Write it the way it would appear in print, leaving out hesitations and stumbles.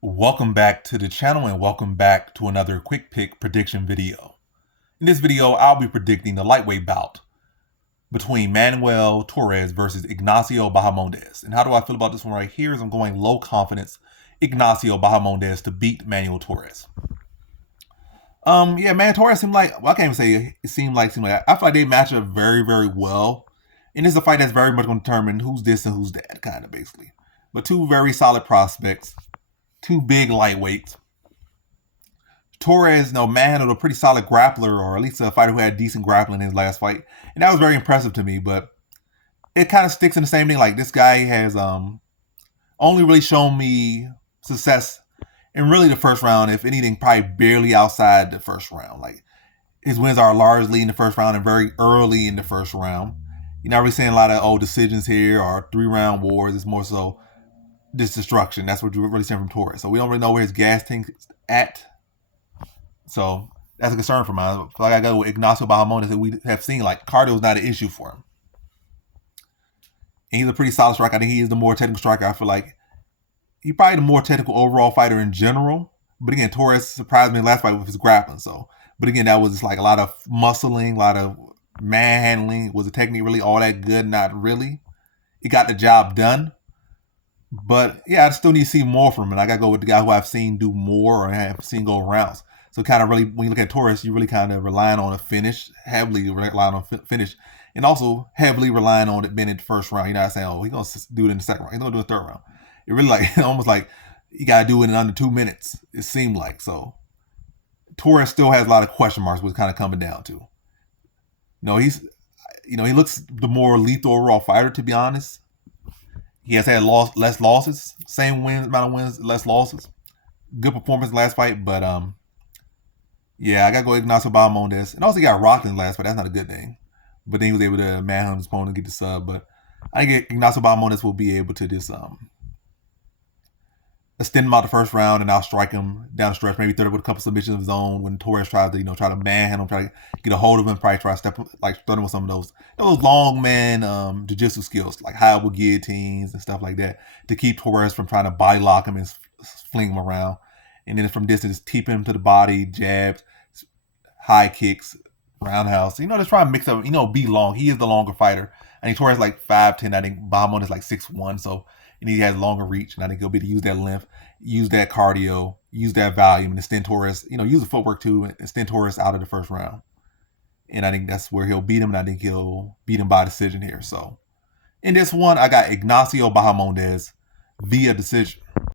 Welcome back to the channel and welcome back to another quick pick prediction video. In this video, I'll be predicting the lightweight bout between Manuel Torres versus Ignacio Bahamondes. And how do I feel about this one right here is I'm going low confidence Ignacio Bahamondes to beat Manuel Torres. Manuel Torres seemed like, well, I can't even say it seemed like I feel like they match up very, very well. And this is a fight that's very much going to determine who's this and who's that, kind of basically. But two very solid prospects. Two big lightweights. Torres, manhandled a pretty solid grappler, or at least a fighter who had decent grappling in his last fight, and that was very impressive to me. But it kind of sticks in the same thing. Like, this guy has only really shown me success in really the first round. If anything, probably barely outside the first round. Like, his wins are largely in the first round and very early in the first round. You're not really seeing a lot of decisions here or 3-round wars. It's more so this destruction. That's what you're really seeing from Torres. So we don't really know where his gas tank's at. So that's a concern for mine. I feel like I go with Ignacio Bahamones that we have seen. Like, cardio is not an issue for him. And he's a pretty solid striker. I think he is the more technical striker. I feel like he's probably the more technical overall fighter in general. But again, Torres surprised me last fight with his grappling. But again, that was just like a lot of muscling, a lot of manhandling. Was the technique really all that good? Not really. It got the job done. But yeah, I still need to see more from him. I gotta go with the guy who I've seen do more or have seen go rounds. So kind of really, when you look at Torres, you really kind of relying on a finish, heavily relying on finish, and also heavily relying on it being in the first round. You're not saying, oh, he's gonna do it in the second round. He's gonna do it in the third round. It really like almost like you gotta do it in under 2 minutes. It seemed like so. Torres still has a lot of question marks, which kind of coming down to. He looks the more lethal overall fighter, to be honest. He has had less losses, same amount of wins, less losses. Good performance last fight, but I gotta go Ignacio Bahamondes. And also he got rocked in the last fight. That's not a good thing. But then he was able to manhandle his opponent and get the sub. But I think Ignacio Bahamondes will be able to just extend him out the first round, and I'll strike him down the stretch, maybe third with a couple submissions of his own. When Torres tries to, try to manhandle him, try to get a hold of him, probably try to step like throw him with some of those long man jiu-jitsu skills, like high elbow guillotines and stuff like that, to keep Torres from trying to body lock him and fling him around. And then from distance, keep him to the body, jabs, high kicks, roundhouse. Just try to mix up, be long. He is the longer fighter. I think Torres like 5'10". I think Bahamondes is like 6'1". So, and he has longer reach, and I think he'll be able to use that length, use that cardio, use that volume, and extend Torres, use the footwork too, and extend Torres out of the first round. And I think that's where he'll beat him, and I think he'll beat him by decision here. So, in this one, I got Ignacio Bahamondes via decision.